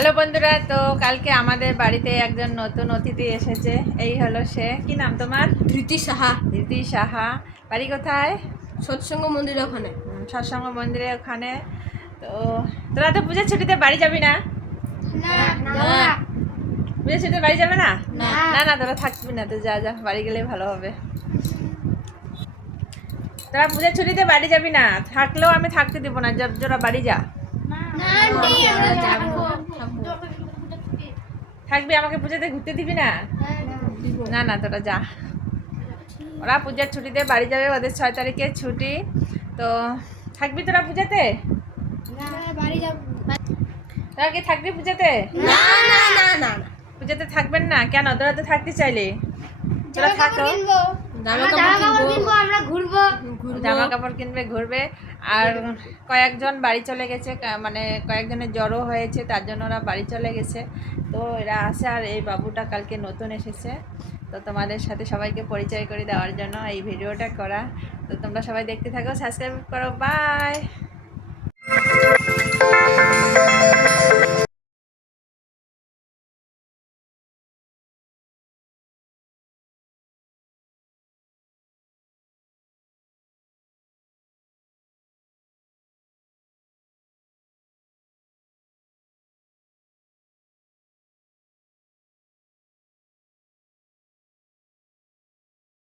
Hello বন্ধুরা, তো কালকে আমাদের বাড়িতে একজন নতুন অতিথি এসেছে। এই হলো সে। কি নাম তোমার? ধৃতি সাহা। ধৃতি সাহা। বাড়ি কোথায়? সৎসঙ্গ মন্দিরের ওখানে। সৎসঙ্গ মন্দিরের ওখানে। তো তোরা তো পূজার ছুটিতে বাড়ি যাবি না? পূজার ছুটিতে বাড়ি যাবে না? না না, তোরা থাকবি না তো। যা যা, বাড়ি গেলেই ভালো হবে। তোরা পূজার ছুটিতে বাড়ি যাবি না, থাকলেও আমি থাকতে দিব না। তোরা বাড়ি যা। থাকবি? আমাকে পূজাতে ঘুরতে দিবি না? না না, তোরা যা। ওরা পূজার ছুটিতে বাড়ি যাবে, ওদের 6 তারিখে ছুটি। তো থাকবি তোরা পূজাতে? তোরা কি থাকবি পূজাতে? পূজাতে থাকবেন না কেন? তোরা তো থাকতে চাইলে তোরা থাকো। জামা কাপড় কিনবে, ঘুরবে। আর কয়েকজন বাড়ি চলে গেছে, মানে কয়েকজনের জ্বরও হয়েছে, তার জন্য ওরা বাড়ি চলে গেছে। তো এরা আসে, আর এই বাবুটা কালকে নতুন এসেছে। তো তোমাদের সাথে সবাইকে পরিচয় করে দেওয়ার জন্য এই ভিডিওটা করা। তো তোমরা সবাই দেখতে থাকো, সাবস্ক্রাইব করো। বাই।